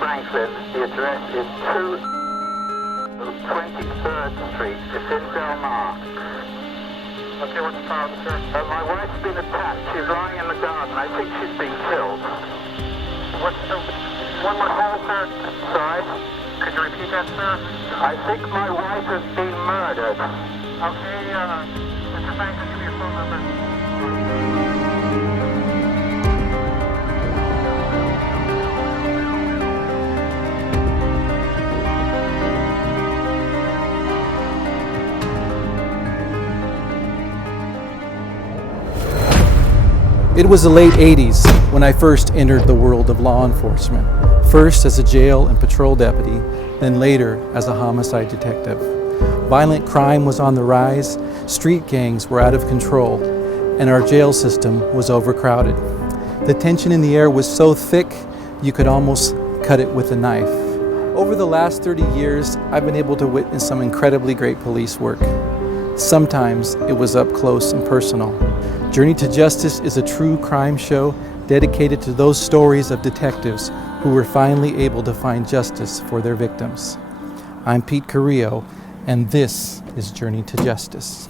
Franklin. The address is 23rd Street. It's in Del Mar. Okay, what's the problem, sir? My wife's been attacked. She's lying in the garden. I think she's been killed. One more call, sir. Sorry? Could you repeat that, sir? I think my wife has been murdered. Okay, Mr. Franklin, give me your phone number. It was the late 80s when I first entered the world of law enforcement, first as a jail and patrol deputy, then later as a homicide detective. Violent crime was on the rise, street gangs were out of control, and our jail system was overcrowded. The tension in the air was so thick, you could almost cut it with a knife. Over the last 30 years, I've been able to witness some incredibly great police work. Sometimes it was up close and personal. Journey to Justice is a true crime show dedicated to those stories of detectives who were finally able to find justice for their victims. I'm Pete Carrillo, and this is Journey to Justice.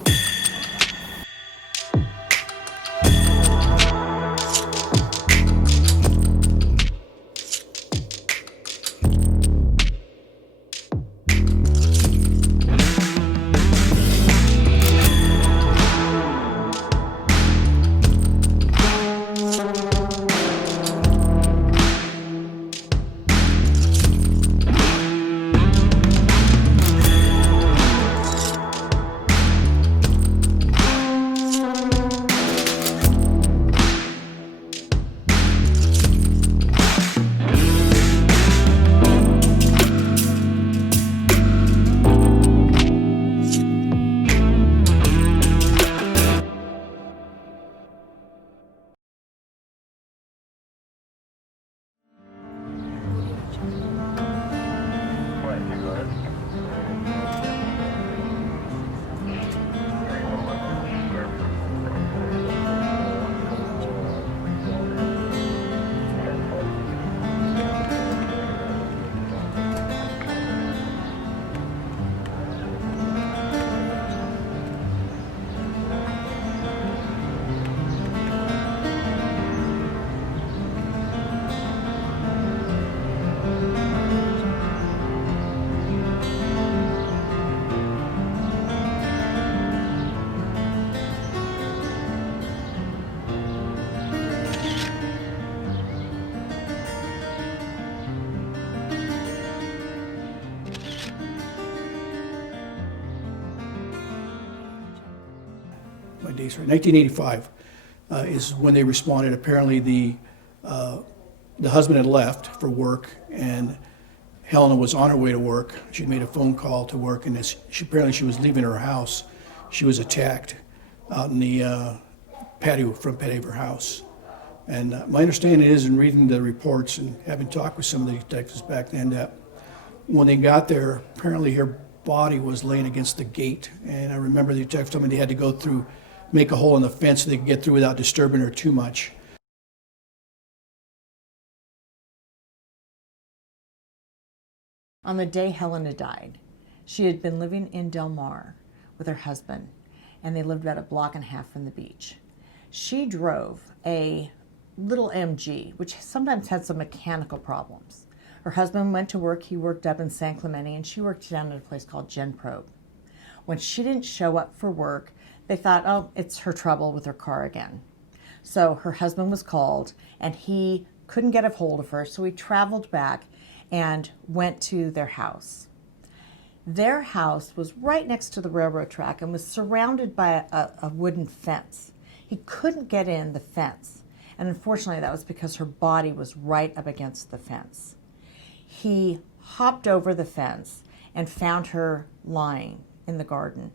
My dates right. 1985 is when they responded. Apparently, the husband had left for work, and Helena was on her way to work. She'd made a phone call to work, and as apparently she was leaving her house, she was attacked out in the front patio of her house. And my understanding is, in reading the reports and having talked with some of the detectives back then, that when they got there, apparently her body was laying against the gate. And I remember the detectives told me they had to go through, make a hole in the fence so they could get through without disturbing her too much. On the day Helena died, she had been living in Del Mar with her husband, and they lived about a block and a half from the beach. She drove a little MG, which sometimes had some mechanical problems. Her husband went to work. He worked up in San Clemente, and she worked down at a place called GenProbe. When she didn't show up for work, they thought, oh, it's her trouble with her car again. So her husband was called, and he couldn't get a hold of her, so he traveled back and went to their house. Their house was right next to the railroad track and was surrounded by a wooden fence. He couldn't get in the fence, and unfortunately that was because her body was right up against the fence. He hopped over the fence and found her lying in the garden.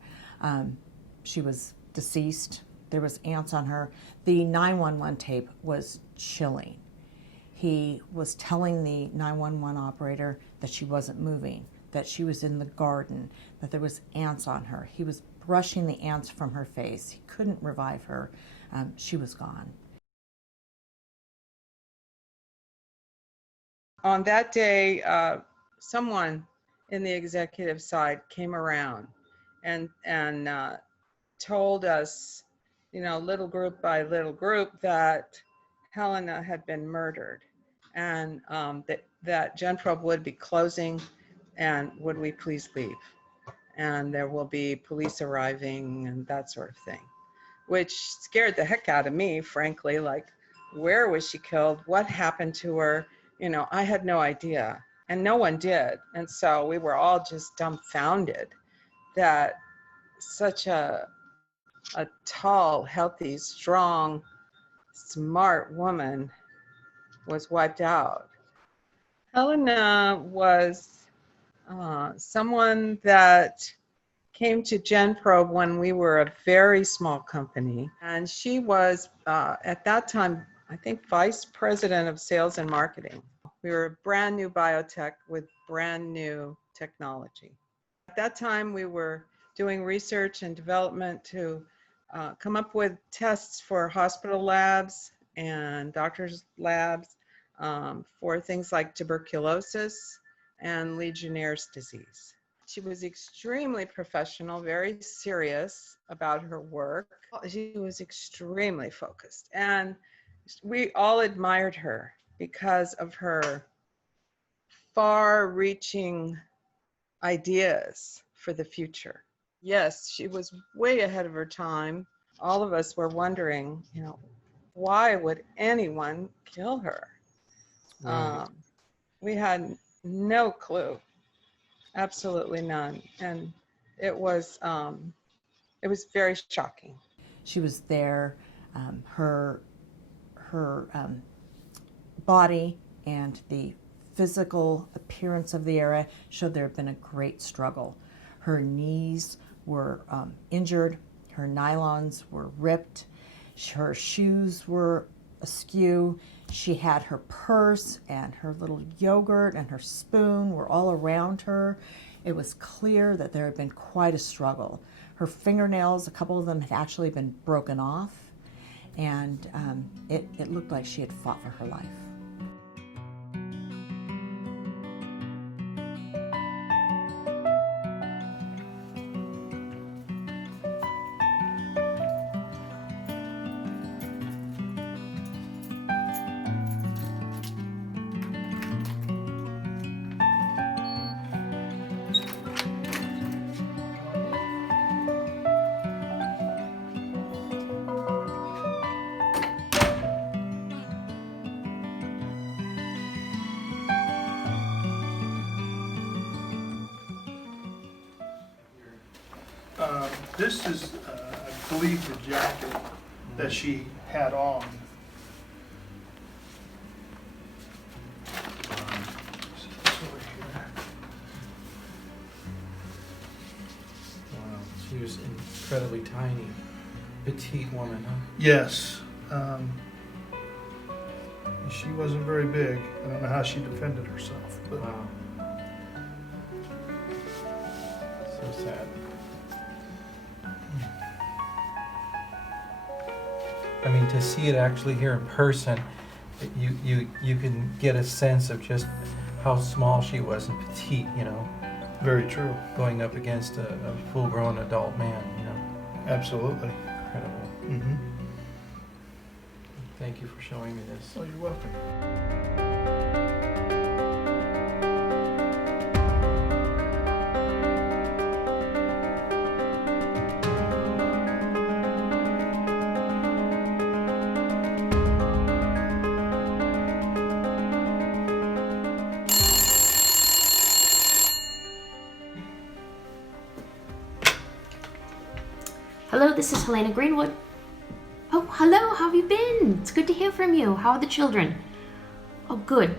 She was deceased. There was ants on her. The 911 tape was chilling. He was telling the 911 operator that she wasn't moving, that she was in the garden, that there was ants on her. He was brushing the ants from her face. He couldn't revive her. She was gone. on that day, someone in the executive side came around and told us, little group by little group, that Helena had been murdered, and that GenProbe would be closing, and would we please leave? And there will be police arriving and that sort of thing, which scared the heck out of me, frankly. Like, where was she killed? What happened to her? I had no idea, and no one did. And so we were all just dumbfounded that such a tall, healthy, strong, smart woman was wiped out. Helena was someone that came to GenProbe when we were a very small company. And she was, at that time, I think, vice president of sales and marketing. We were a brand new biotech with brand new technology. At that time, we were doing research and development to come up with tests for hospital labs and doctors' labs for things like tuberculosis and Legionnaire's disease. She was extremely professional, very serious about her work. She was extremely focused, and we all admired her because of her far-reaching ideas for the future. Yes, she was way ahead of her time. All of us were wondering, why would anyone kill her? Right. We had no clue, absolutely none, and it was very shocking. She was there. Her body and the physical appearance of the area showed there had been a great struggle. Her knees were injured. Her nylons were ripped. Her shoes were askew. She had her purse and her little yogurt and her spoon were all around her. It was clear that there had been quite a struggle. Her fingernails, a couple of them had actually been broken off, and it looked like she had fought for her life. This is, I believe, the jacket that she had on. Wow. She was incredibly tiny, petite woman, huh? Yes. She wasn't very big. I don't know how she defended herself. But Wow. So sad. I mean, to see it actually here in person, you can get a sense of just how small she was and petite, very true. going up against a full-grown adult man, Absolutely. Incredible. Mm-hmm. Thank you for showing me this. Oh, you're welcome. Hello, this is Helena Greenwood. Oh, hello, how have you been? It's good to hear from you. How are the children? Oh, good.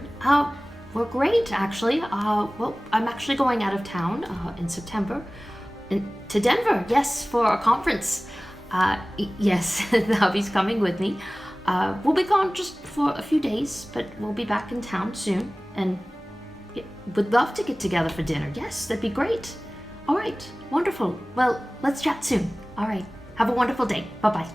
We're great, actually. Well, I'm actually going out of town in September to Denver, yes, for a conference. Yes, the hubby's coming with me. We'll be gone just for a few days, but we'll be back in town soon, and would love to get together for dinner. Yes, that'd be great. All right, wonderful. Well, let's chat soon. All right, have a wonderful day. Bye-bye.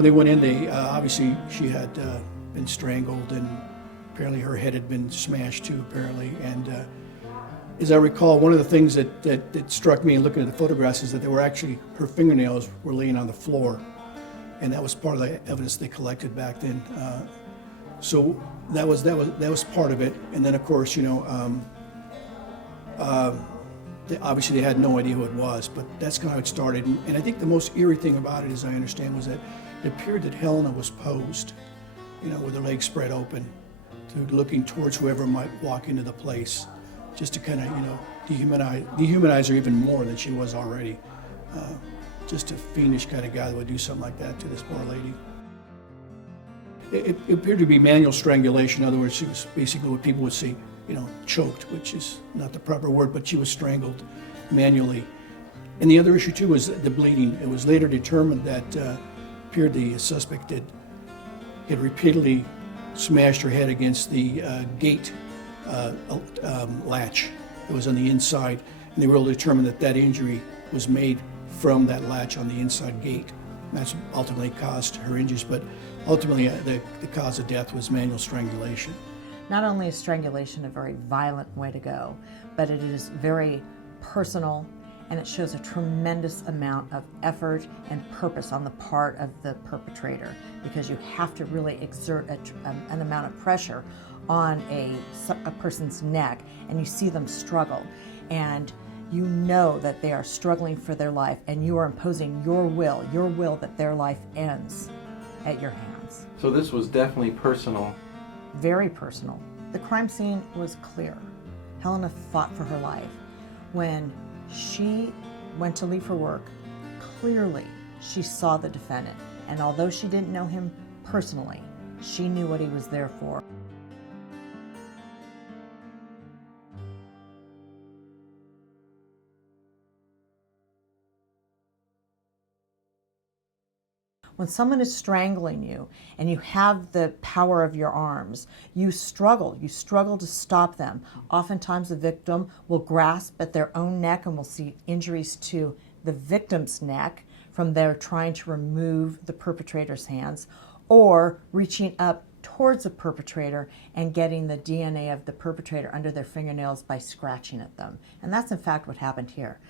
when they went in, they obviously she had been strangled, and apparently her head had been smashed too, apparently. And as I recall, one of the things that struck me in looking at the photographs is that they were actually, her fingernails were laying on the floor, and that was part of the evidence they collected back then. So that was part of it. And then, of course, you know, obviously they had no idea who it was, but that's kind of how it started. And I think the most eerie thing about it, as I understand, was that it appeared that Helena was posed, you know, with her legs spread open, looking towards whoever might walk into the place, just to kind of, you know, dehumanize her even more than she was already. Just a fiendish kind of guy that would do something like that to this poor lady. It appeared to be manual strangulation. In other words, she was basically what people would say, you know, choked, which is not the proper word, but she was strangled manually. And the other issue too was the bleeding. It was later determined that appeared the suspect had repeatedly smashed her head against the gate latch that was on the inside, and they were able to determine that that injury was made from that latch on the inside gate. And that's ultimately caused her injuries, but ultimately the cause of death was manual strangulation. Not only is strangulation a very violent way to go, but it is very personal, and it shows a tremendous amount of effort and purpose on the part of the perpetrator, because you have to really exert an amount of pressure on a person's neck, and you see them struggle, and you know that they are struggling for their life, and you are imposing your will that their life ends at your hands. So this was definitely personal. Very personal. The crime scene was clear. Helena fought for her life. When she went to leave for work, clearly she saw the defendant, and although she didn't know him personally, she knew what he was there for. When someone is strangling you and you have the power of your arms, you struggle to stop them. Oftentimes the victim will grasp at their own neck, and we'll see injuries to the victim's neck from their trying to remove the perpetrator's hands, or reaching up towards the perpetrator and getting the DNA of the perpetrator under their fingernails by scratching at them. And that's in fact what happened here.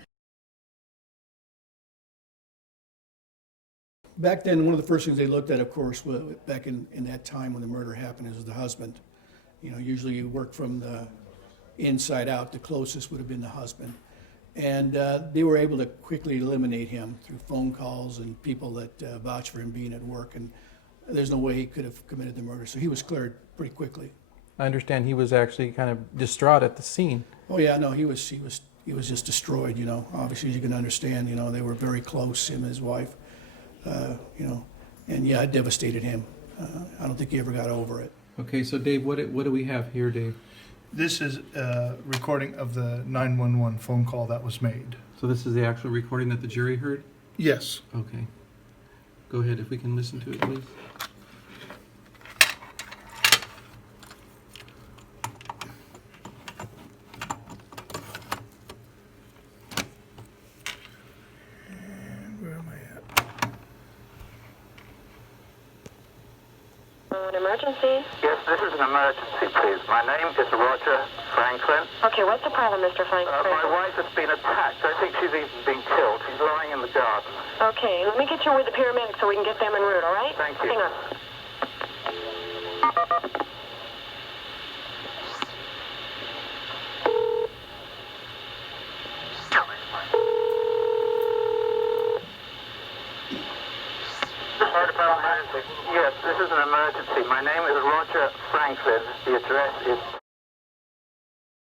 Back then, one of the first things they looked at, of course, back in that time when the murder happened, was the husband. You know, usually you work from the inside out. The closest would have been the husband. And they were able to quickly eliminate him through phone calls and people that vouched for him being at work. And there's no way he could have committed the murder. So he was cleared pretty quickly. I understand he was actually kind of distraught at the scene. Oh yeah, no, he was just destroyed. You know, obviously as you can understand. You know, they were very close, him and his wife. You know, and yeah, it devastated him. I don't think he ever got over it. Okay, so Dave, what do we have here, Dave? This is a recording of the 911 phone call that was made. So this is the actual recording that the jury heard? Yes. Okay. Go ahead, if we can listen to it, please. Where am I at? An emergency? Yes, this is an emergency, please. My name is Roger Franklin. Okay, what's the problem, Mr. Franklin? My wife has been attacked. I think she's even been killed. She's lying in the garden. Okay, let me get you with the paramedics so we can get them en route, all right? Thank you. Hang on. Yes, this is an emergency. My name is Roger Franklin. The address is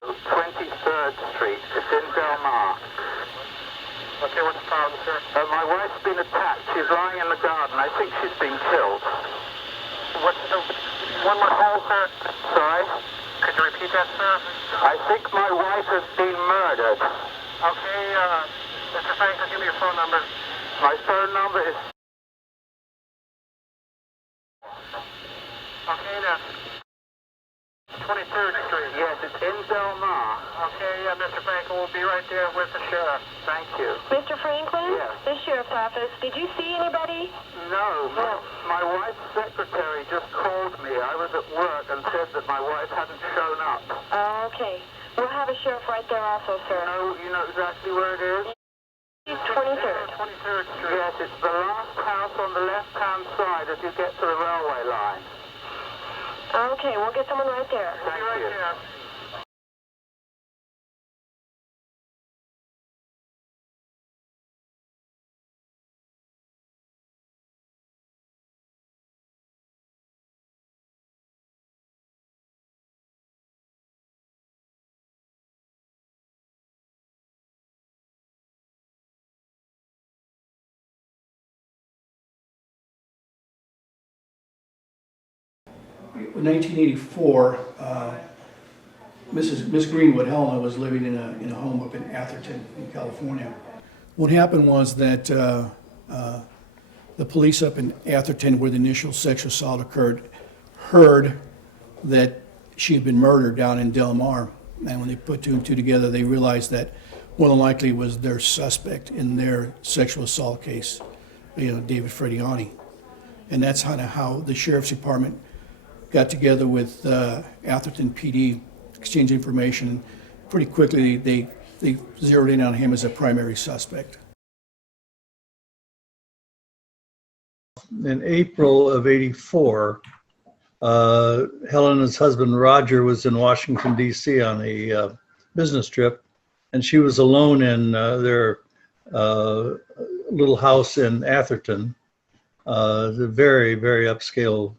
23rd Street. It's in Del Mar. Okay, what's the problem, sir? My wife's been attacked. She's lying in the garden. I think she's been killed. One more call, sir. Sorry? Could you repeat that, sir? I think my wife has been murdered. Okay, Mr. Franklin, give me your phone number. My phone number is... Okay, now. 23rd Street. Yes, it's in Del Mar. Okay, Mr. Franklin will be right there with the sheriff. Thank you. Mr. Franklin? Yes. This sheriff's office. Did you see anybody? No, my wife's secretary just called me. I was at work and said that my wife hadn't shown up. Oh, okay. We'll have a sheriff right there also, sir. No, you know exactly where it is? 23rd. 23rd Street. Yes, it's the last house on the left-hand side as you get to the railway line. Okay, we'll get someone right there. Thank you. In 1984, Miss Greenwood, Helena, was living in a home up in Atherton, in California. What happened was that the police up in Atherton, where the initial sexual assault occurred, heard that she had been murdered down in Del Mar. And when they put two and two together, they realized that more than likely was their suspect in their sexual assault case, David Freddiani. And that's kind of how the sheriff's department got together with Atherton Ph.D., exchanged information. Pretty quickly, they zeroed in on him as a primary suspect. In April of '84, Helena's husband Roger was in Washington, D.C. on a business trip, and she was alone in their little house in Atherton, the very, very upscale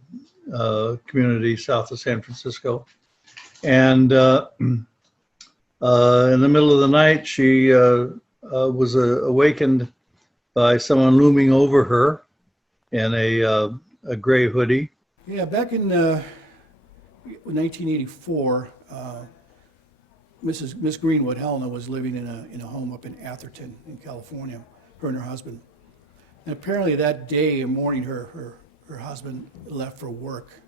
community south of San Francisco. And in the middle of the night, she was awakened by someone looming over her in a gray hoodie. Yeah, back in 1984, Miss Greenwood, Helena, was living in a home up in Atherton, in California, her and her husband. And apparently that day and morning, her husband left for work.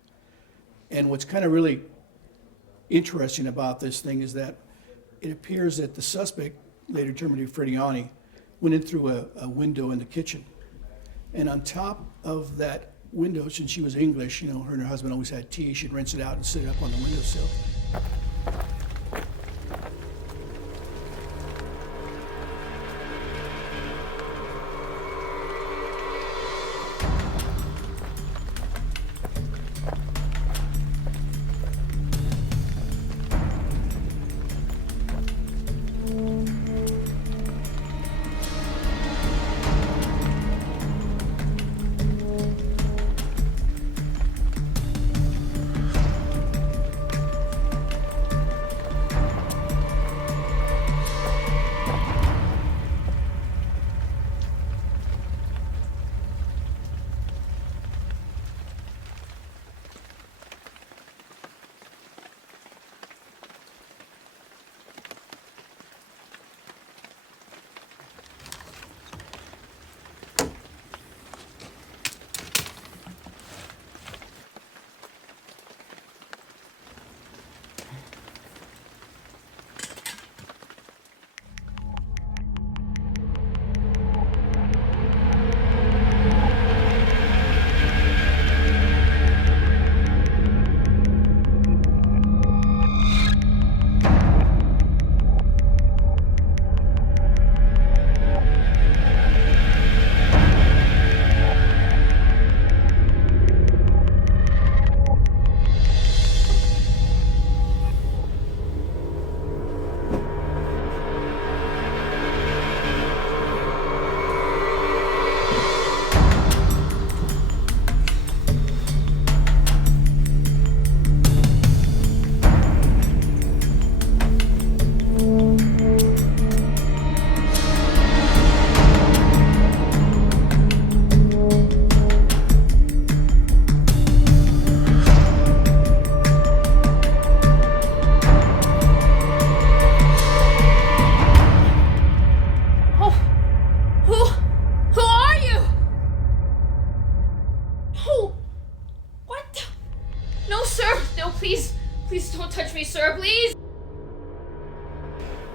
And what's kind of really interesting about this thing is that it appears that the suspect, later determined to be Freddiani, went in through a window in the kitchen. And on top of that window, since she was English, her and her husband always had tea, she'd rinse it out and sit it up on the windowsill.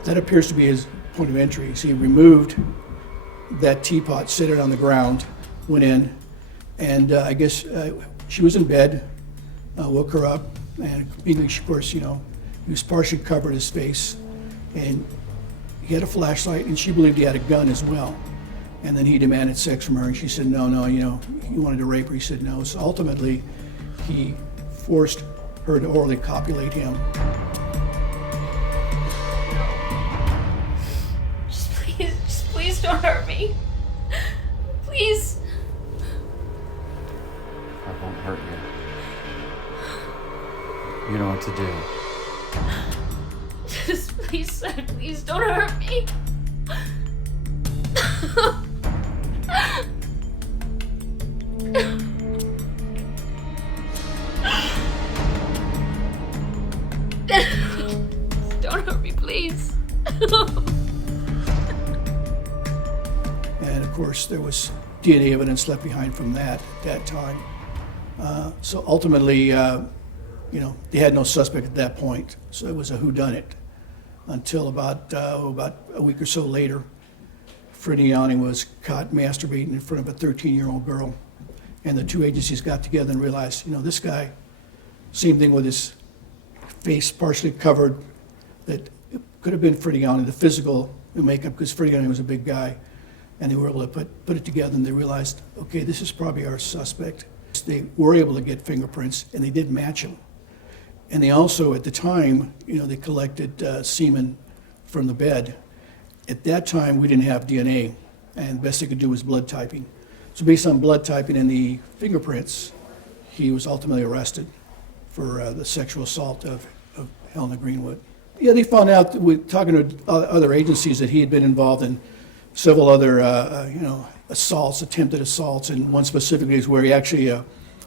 That appears to be his point of entry. So he removed that teapot, set it on the ground, went in, and I guess she was in bed, woke her up, and English, of course, he was partially covered his face, and he had a flashlight, and she believed he had a gun as well. And then he demanded sex from her, and she said, no, he wanted to rape her. He said no. So ultimately, he forced her to orally copulate him. Just please don't hurt me. Please. I won't hurt you. You know what to do. Just please, sir, please don't hurt me. Don't hurt me, please. And of course, there was DNA evidence left behind from that at that time. So ultimately, they had no suspect at that point. So it was a whodunit until about a week or so later. Freddiani was caught masturbating in front of a 13-year-old girl. And the two agencies got together and realized, this guy, same thing with his face partially covered, that it could have been Freddiani, the physical makeup, because Freddiani was a big guy. And they were able to put it together, and they realized, okay, this is probably our suspect. They were able to get fingerprints, and they did match him. And they also, at the time, they collected semen from the bed. At that time, we didn't have DNA, and the best they could do was blood typing. So based on blood typing and the fingerprints, he was ultimately arrested for the sexual assault of Helena Greenwood. Yeah, they found out, talking to other agencies, that he had been involved in several other, assaults, attempted assaults, and one specifically is where he actually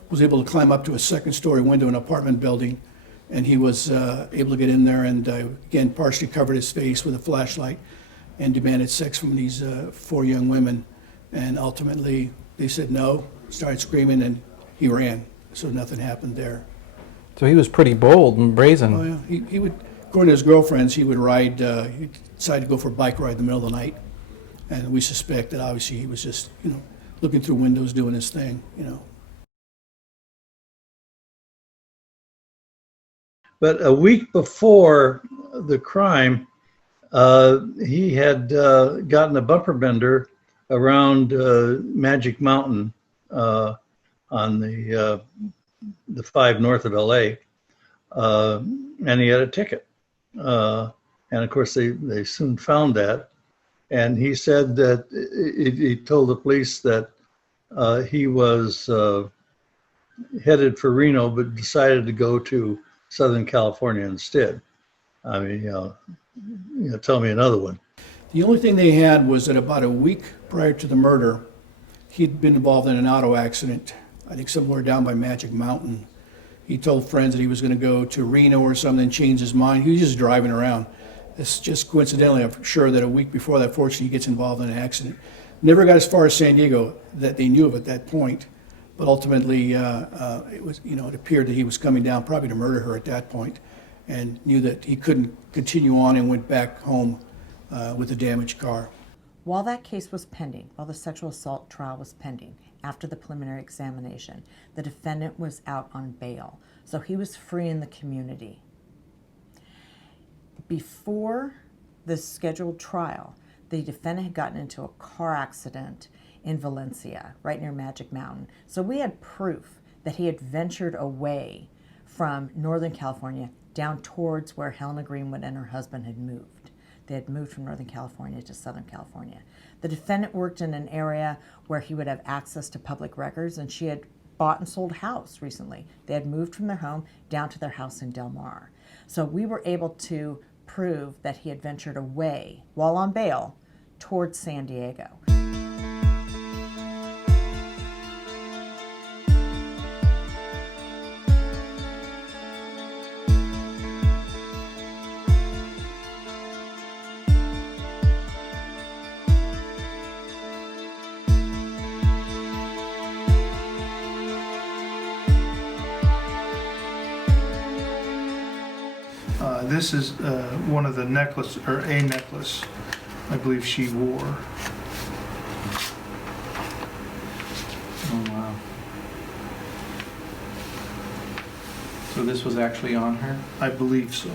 was able to climb up to a second-story window in an apartment building, and he was able to get in there and, again, partially covered his face with a flashlight and demanded sex from these 4 young women. And ultimately, they said no, started screaming, and he ran. So nothing happened there. So he was pretty bold and brazen. Oh, yeah. He would, according to his girlfriends, he would ride, he decided to go for a bike ride in the middle of the night. And we suspect that obviously he was just, looking through windows doing his thing, But a week before the crime, he had gotten a bumper bender around Magic Mountain on the 5 north of LA, and he had a ticket. And of course, they soon found that. And he said that he told the police that he was headed for Reno, but decided to go to Southern California instead. I mean, tell me another one. The only thing they had was that about a week prior to the murder, he'd been involved in an auto accident, I think somewhere down by Magic Mountain. He told friends that he was going to go to Reno or something and change his mind. He was just driving around. It's just coincidentally, I'm sure that a week before that, fortunately, he gets involved in an accident. Never got as far as San Diego that they knew of at that point, but ultimately it was, it appeared that he was coming down probably to murder her at that point, and knew that he couldn't continue on and went back home with a damaged car. While that case was pending, while the sexual assault trial was pending, after the preliminary examination, the defendant was out on bail, so he was free in the community. Before the scheduled trial, the defendant had gotten into a car accident in Valencia, right near Magic Mountain. So we had proof that he had ventured away from Northern California down towards where Helena Greenwood and her husband had moved. They had moved from Northern California to Southern California. The defendant worked in an area where he would have access to public records, and she had bought and sold a house recently. They had moved from their home down to their house in Del Mar. So we were able to prove that he had ventured away, while on bail, towards San Diego. this is one of the necklace, or a necklace, I believe she wore. Oh, wow. So this was actually on her? I believe so.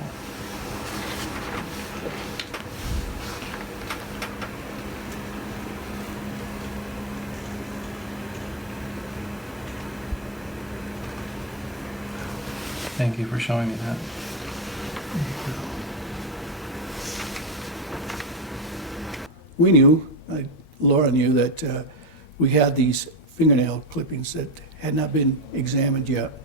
Thank you for showing me that. We knew, Laura knew, that we had these fingernail clippings that had not been examined yet.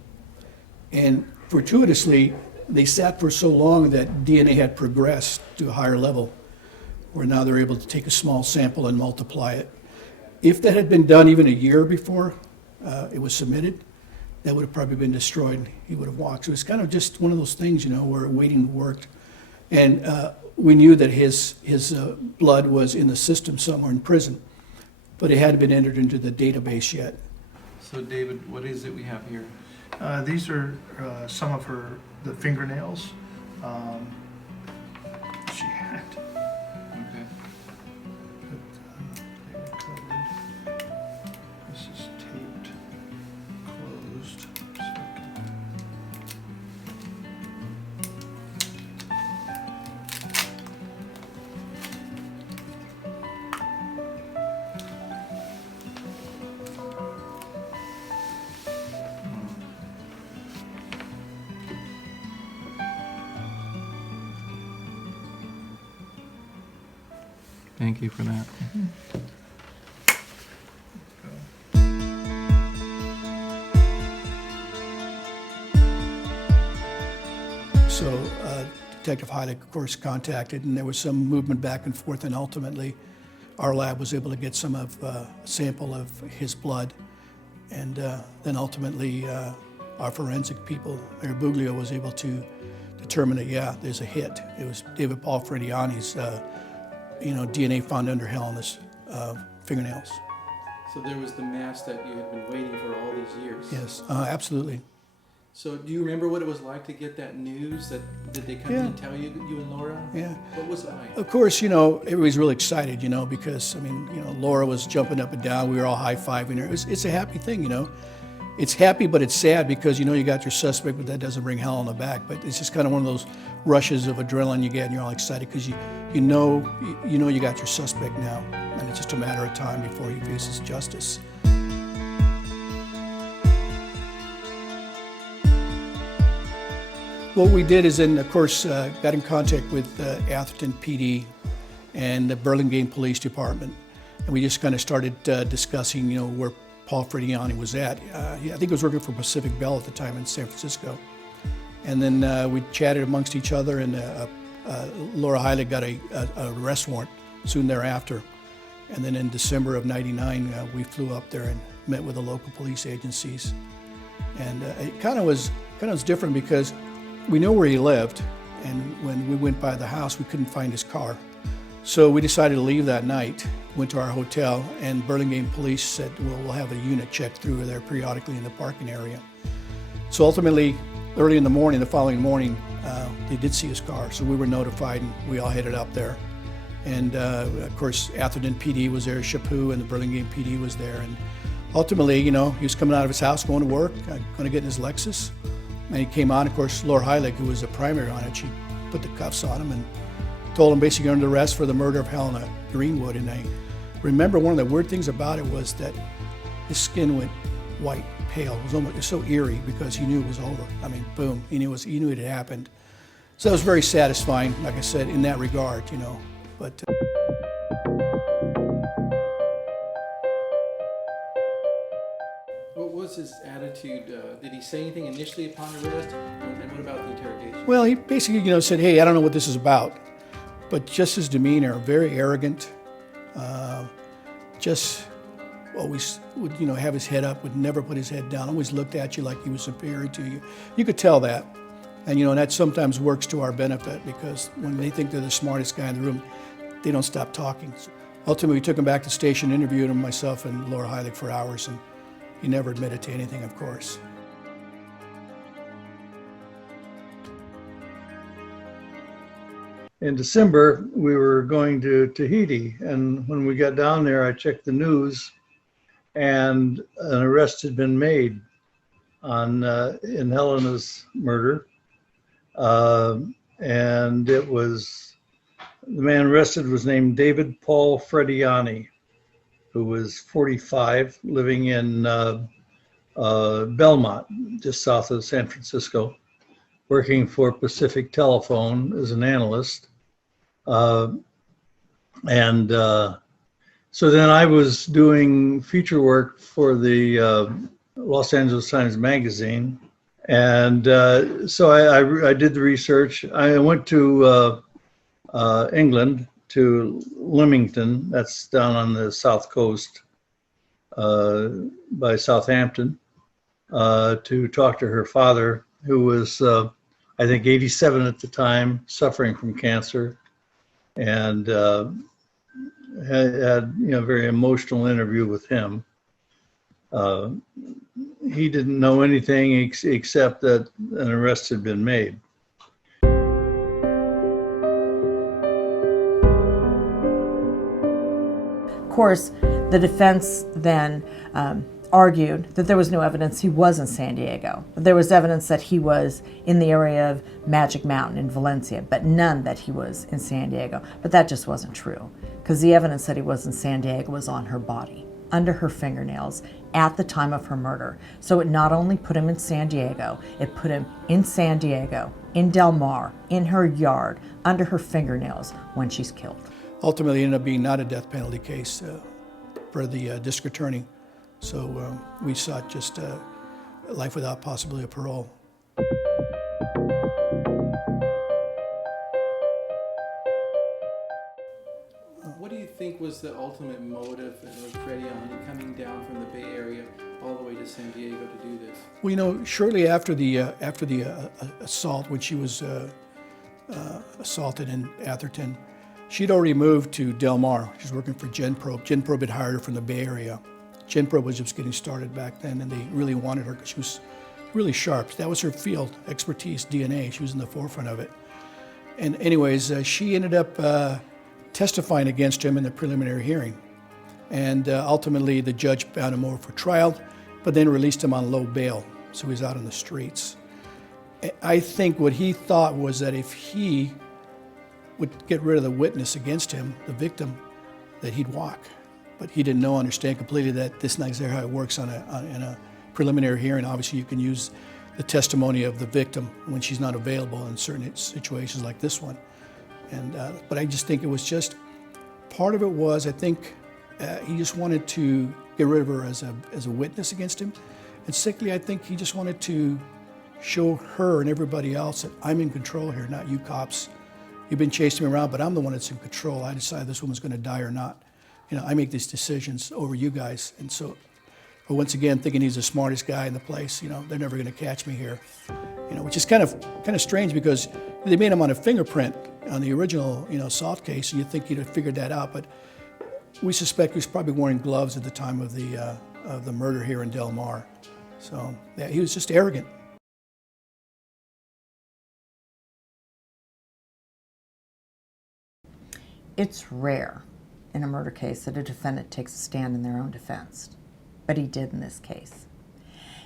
And fortuitously, they sat for so long that DNA had progressed to a higher level, where now they're able to take a small sample and multiply it. If that had been done even a year before it was submitted, that would have probably been destroyed. He would have walked. So it's kind of just one of those things, you know, where waiting worked. And we knew that his blood was in the system somewhere in prison, but it hadn't been entered into the database yet. So David, what is it we have here? These are some of the fingernails she had. Okay. They were covered. This is taped, closed. So I can- Thank you for that. So Detective Heilig, of course, contacted, and there was some movement back and forth, and ultimately our lab was able to get some of a sample of his blood. And then ultimately our forensic people, Mayor Buglio, was able to determine that, yeah, there's a hit. It was David Paul Freddiani's DNA found under Helena's fingernails. So there was the mask that you had been waiting for all these years. Yes, absolutely. So do you remember what it was like to get that news? Did they come in and tell you and Laura? Yeah. What was it like? Of course, everybody's really excited, because, Laura was jumping up and down. We were all high-fiving her. It's a happy thing, It's happy, but it's sad because, you got your suspect, but that doesn't bring Helena back. But it's just kind of one of those rushes of adrenaline you get, and you're all excited because you know you got your suspect now, and it's just a matter of time before he faces justice. What we did is then, of course, got in contact with Atherton Ph.D. and the Burlingame Police Department, and we just kind of started discussing, where Paul Freddiani was at. I think he was working for Pacific Bell at the time in San Francisco. And then we chatted amongst each other, and Laura Heilig got a arrest warrant soon thereafter. And then in December of '99, we flew up there and met with the local police agencies. And it kind of was different because we know where he lived, and when we went by the house, we couldn't find his car. So we decided to leave that night, went to our hotel, and Burlingame Police said, well, we'll have a unit check through there periodically in the parking area. So ultimately, early in the morning, the following morning, they did see his car, so we were notified, and we all headed up there. And of course, Atherton Ph.D. was there, Chaput, and the Burlingame Ph.D. was there. And ultimately, he was coming out of his house, going to work, going to get in his Lexus. And he came on, of course, Laura Heilig, who was the primary on it, she put the cuffs on him and told him basically under arrest for the murder of Helena Greenwood. And I remember one of the weird things about it was that his skin went white, pale. It was so eerie because he knew it was over. I mean, boom, he knew it had happened. So it was very satisfying, like I said, in that regard, But What was his attitude? Did he say anything initially upon arrest? And what about the interrogation? well, he basically, said, hey, I don't know what this is about. But just his demeanor, very arrogant, just always would, have his head up, would never put his head down, always looked at you like he was superior to you. You could tell that. And, that sometimes works to our benefit because when they think they're the smartest guy in the room, they don't stop talking. So ultimately, we took him back to station, interviewed him, myself and Laura Heilig, for hours, and he never admitted to anything, of course. in December, we were going to Tahiti. And when we got down there, I checked the news, and an arrest had been made in Helena's murder. And it was, the man arrested was named David Paul Freddiani, who was 45, living in Belmont, just south of San Francisco, working for Pacific Telephone as an analyst. So then I was doing feature work for the Los Angeles Times Magazine. And so I did the research. I went to England, to Leamington, that's down on the south coast by Southampton, to talk to her father, who was, I think, 87 at the time, suffering from cancer, and had a very emotional interview with him. He didn't know anything except that an arrest had been made. Of course, the defense then argued that there was no evidence he was in San Diego. There was evidence that he was in the area of Magic Mountain in Valencia, but none that he was in San Diego. But that just wasn't true, because the evidence that he was in San Diego was on her body, under her fingernails, at the time of her murder. So it not only put him in San Diego, it put him in San Diego, in Del Mar, in her yard, under her fingernails when she's killed. Ultimately, it ended up being not a death penalty case for the district attorney. So we sought just life without possibility of parole. What do you think was the ultimate motive of Freddiani coming down from the Bay Area all the way to San Diego to do this? Well, shortly after the assault, when she was assaulted in Atherton, she'd already moved to Del Mar. She was working for GenProbe. GenProbe had hired her from the Bay Area. GenProbe was just getting started back then, and they really wanted her because she was really sharp. That was her field, expertise, DNA. She was in the forefront of it. And anyways, she ended up testifying against him in the preliminary hearing. And ultimately, the judge found him over for trial, but then released him on low bail, so he was out on the streets. I think what he thought was that if he would get rid of the witness against him, the victim, that he'd walk. But he didn't understand completely that this is not exactly how it works in a preliminary hearing. Obviously, you can use the testimony of the victim when she's not available in certain situations like this one. And but I just think it was just, part of it was, I think he just wanted to get rid of her as a witness against him. And secondly, I think he just wanted to show her and everybody else that I'm in control here, not you cops. You've been chasing me around, but I'm the one that's in control. I decide this woman's going to die or not. I make these decisions over you guys. And so, but once again, thinking he's the smartest guy in the place, they're never going to catch me here. Which is kind of strange, because they made him on a fingerprint on the original, assault case, and you'd think he'd have figured that out. But we suspect he was probably wearing gloves at the time of the murder here in Del Mar. So yeah, he was just arrogant. It's rare in a murder case that a defendant takes a stand in their own defense, but he did in this case.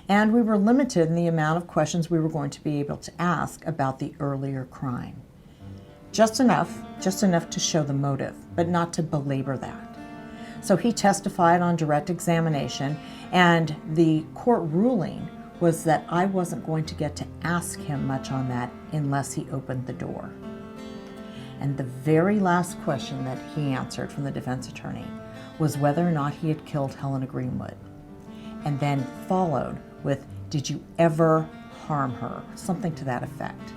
And we were limited in the amount of questions we were going to be able to ask about the earlier crime. Just enough to show the motive, but not to belabor that. So he testified on direct examination, and the court ruling was that I wasn't going to get to ask him much on that unless he opened the door. And the very last question that he answered from the defense attorney was whether or not he had killed Helena Greenwood. And then followed with, did you ever harm her? Something to that effect.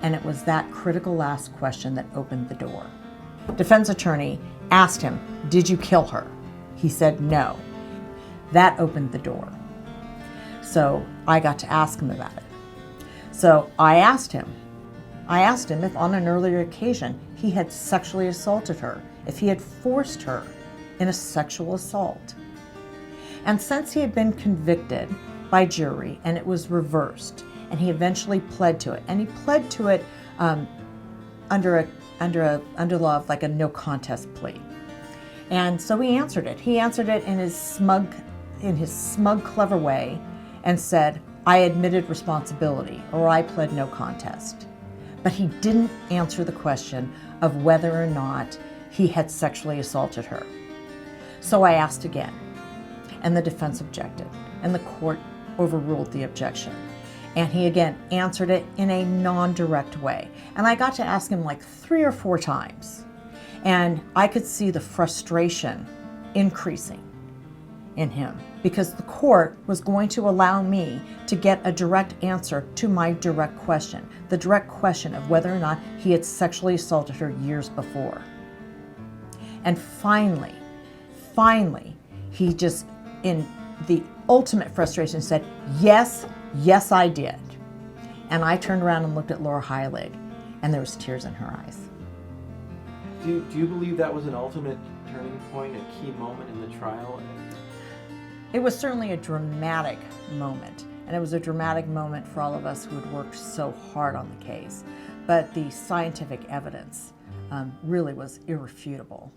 And it was that critical last question that opened the door. Defense attorney asked him, did you kill her? He said no. That opened the door. So I got to ask him about it. So I asked him if on an earlier occasion he had sexually assaulted her, if he had forced her in a sexual assault. And since he had been convicted by jury and it was reversed, and he eventually pled to it, and he pled to it under a law of like a no contest plea. And so he answered it. He answered it in his smug, clever way and said, I admitted responsibility, or I pled no contest. But he didn't answer the question of whether or not he had sexually assaulted her. So I asked again, and the defense objected, and the court overruled the objection. And he again answered it in a non-direct way. And I got to ask him like 3 or 4 times. And I could see the frustration increasing in him because the court was going to allow me to get a direct answer to my direct question, the direct question of whether or not he had sexually assaulted her years before. And finally, he just, in the ultimate frustration, said, yes, I did. And I turned around and looked at Laura Heilig, and there was tears in her eyes. Do you believe that was an ultimate turning point, a key moment in the trial? It was certainly a dramatic moment, and it was a dramatic moment for all of us who had worked so hard on the case. But the scientific evidence really was irrefutable.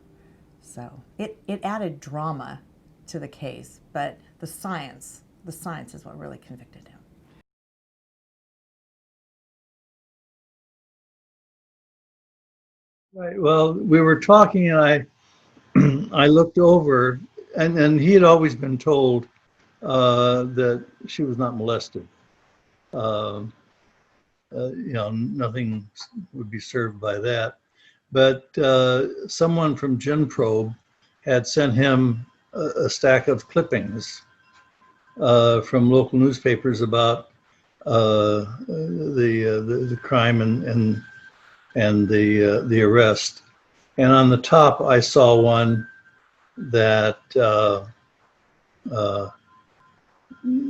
So it added drama to the case, but the science is what really convicted him. Right. Well, we were talking, and I looked over, and he had always been told that she was not molested. Nothing would be served by that. But someone from GenProbe had sent him a stack of clippings from local newspapers about the crime and the arrest. And on the top, I saw one that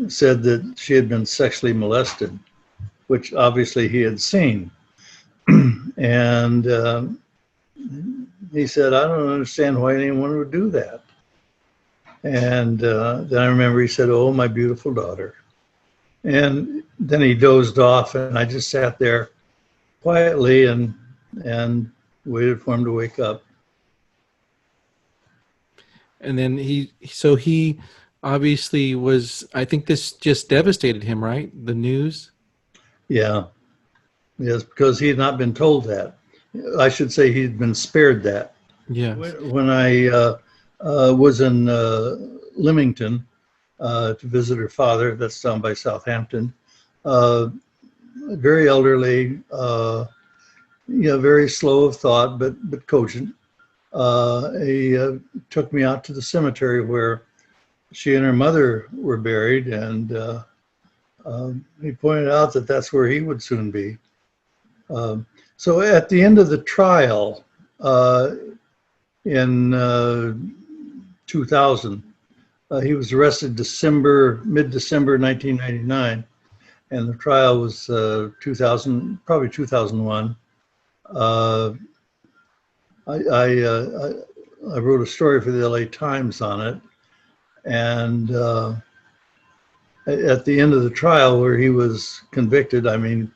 said that she had been sexually molested, which obviously he had seen. And he said, I don't understand why anyone would do that. And then I remember he said, oh, my beautiful daughter. And then he dozed off, and I just sat there quietly and waited for him to wake up. And then he obviously was, I think this just devastated him, right? The news? Yeah. Yes, because he had not been told that. I should say he'd been spared that. Yes. When I was in Leamington to visit her father, that's down by Southampton, very elderly, very slow of thought, but cogent. He took me out to the cemetery where she and her mother were buried, and he pointed out that that's where he would soon be. So at the end of the trial in 2000, he was arrested mid-December 1999, and the trial was 2001. I wrote a story for the LA Times on it, and at the end of the trial where he was convicted, I mean,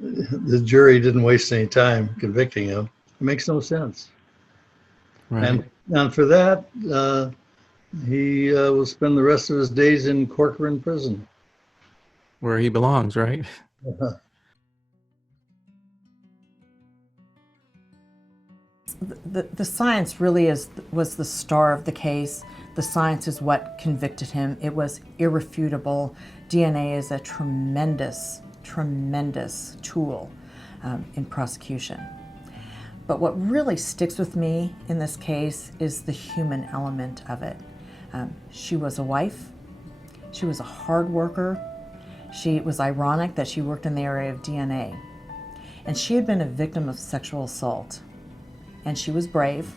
the jury didn't waste any time convicting him. It makes no sense. Right. And for that, he will spend the rest of his days in Corcoran prison. Where he belongs, right? The science really was the star of the case. The science is what convicted him. It was irrefutable. DNA is a tremendous tool in prosecution. But what really sticks with me in this case is the human element of it. She was a wife. She was a hard worker. It was ironic that she worked in the area of DNA. And she had been a victim of sexual assault. And she was brave,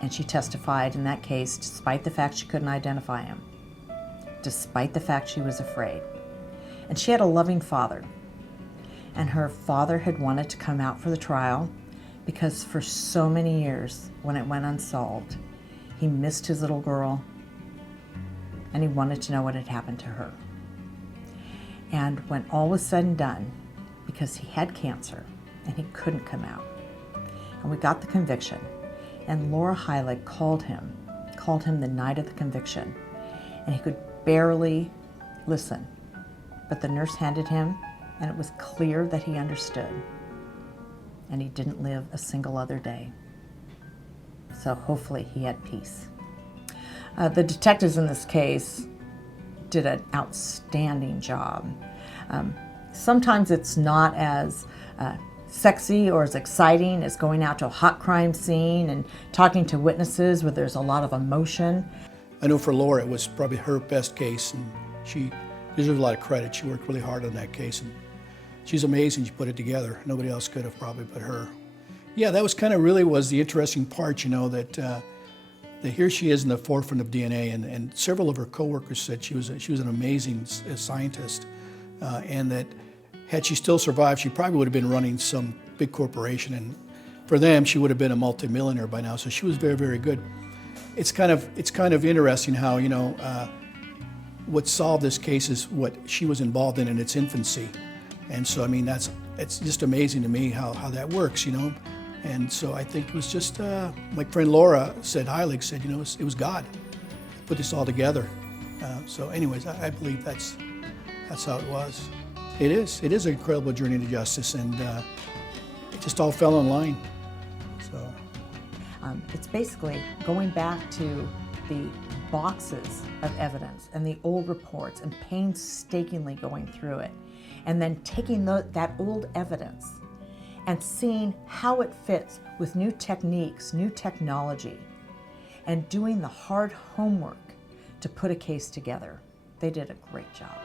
and she testified in that case despite the fact she couldn't identify him, despite the fact she was afraid. And she had a loving father. And her father had wanted to come out for the trial because for so many years, when it went unsolved, he missed his little girl, and he wanted to know what had happened to her. And when all was said and done, because he had cancer and he couldn't come out, and we got the conviction. And Laura Heilig called him the night of the conviction, and he could barely listen. But the nurse handed him, and it was clear that he understood. And he didn't live a single other day. So hopefully he had peace. The detectives in this case did an outstanding job. Sometimes it's not as sexy or as exciting as going out to a hot crime scene and talking to witnesses where there's a lot of emotion. I know for Laura, it was probably her best case, and she deserves a lot of credit. She worked really hard on that case, and she's amazing. She put it together. Nobody else could have probably but her. Yeah, that was kind of really was the interesting part, you know, that here she is in the forefront of DNA, and several of her coworkers said she was an amazing scientist, and that had she still survived, she probably would have been running some big corporation, and for them, she would have been a multimillionaire by now. So she was very, very good. It's kind of interesting how, you know, what solved this case is what she was involved in its infancy, and so I mean it's just amazing to me how that works, you know. And so I think it was just, my friend Laura said, Heilig said, you know, it was God that put this all together. So anyways, I believe that's how it was. It is an incredible journey to justice, and it just all fell in line. So it's basically going back to the boxes of evidence and the old reports and painstakingly going through it, and then taking that old evidence and seeing how it fits with new techniques, new technology, and doing the hard homework to put a case together. They did a great job.